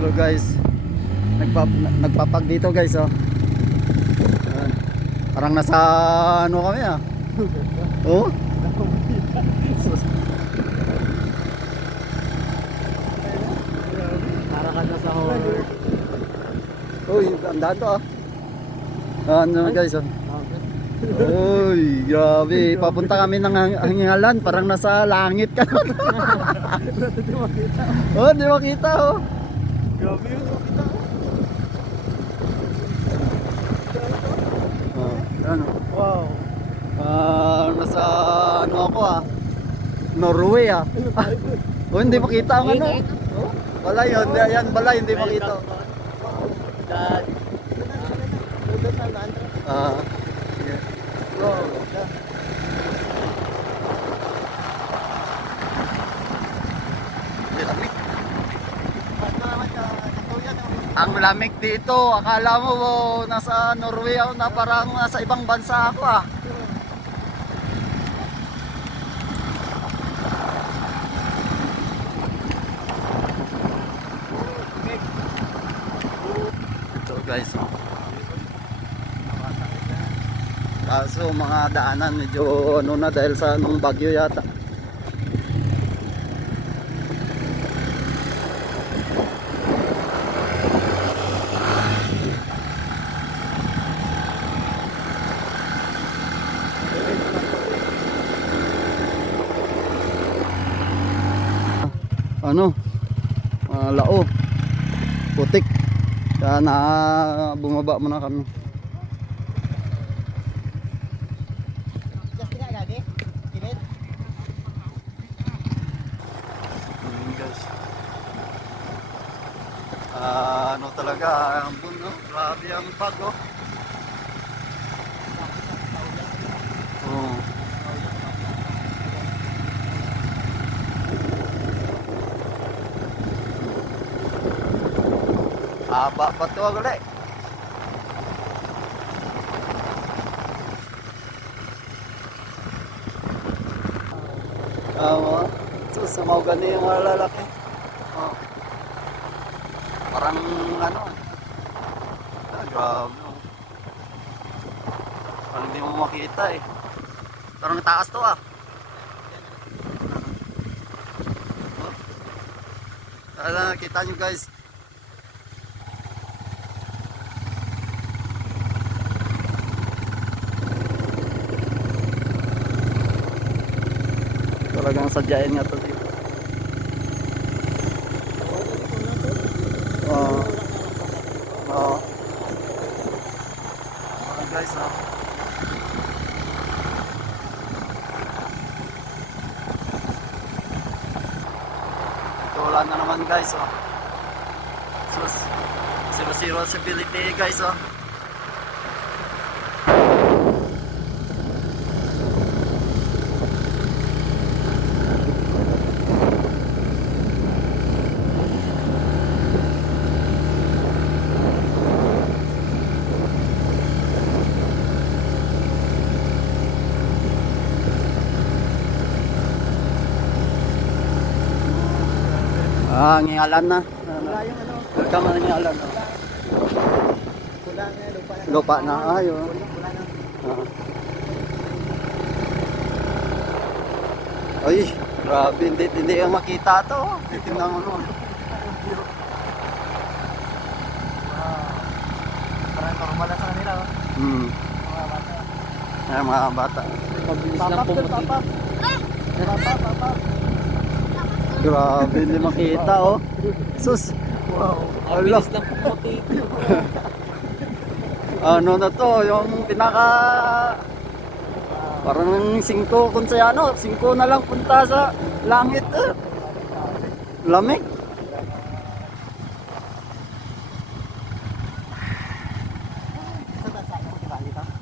Hello guys. Nagpapag dito guys oh. Ayan. Parang nasa ano kami ah. Oh. Para ka na sa horror. Uy, andahan to ah. Ano naman guys oh. Uy, grabe. Papunta kami ng Hingalan. Parang nasa langit ka. Hindi makita. Oh, di makita oh. Grabe yun, makita. Oh, ano? Wow. Nasa ano ako ah. Norway ah. Oh, hindi makita ang ano. Oh, balay yun. Ayan, balay. Hindi makita. Dad. Ah. Sige. Wow. Ang lamig dito. Akala mo nasa Norway ako na parang nasa ibang bansa ako ah. Ito guys oh. Kaso mga daanan medyo ano na dahil sa nung bagyo yata. Ano? Lao. Putik. Kaya na bumaba muna kami. Guys. Ano talaga ang no? Grabe ang bago. Oh. Haba pa to ulit. So sumaw gani yung mga lalaki. Oh. Parang ano. Grabe. Parang hindi mo makita eh. Parang taas to ah. Kita nyo guys. Talagang sadyain nga to dito. Oo. Oo. Guys ha. Ito wala na naman guys oh. Sus. Zero visibility guys oh. Ngingalan na. Wala yung ano. Welcome na ngingalan. Wala nga, lupa na. Lupa na. Ayun. Wala na. Ay, grabe. Hindi yung makita to. Tingnan mo naman. Parang normal na sa kanila. Hmm. Mga bata. Ay, mga bata. Mabilis lang pumuti. Papa. Grabe, hindi makita oh. Sus. Wow. Allah. Mabilis lang pumuti. Ano na to, yung pinaka parang 5 kung sa ano, 5 na lang punta sa langit. Lamig.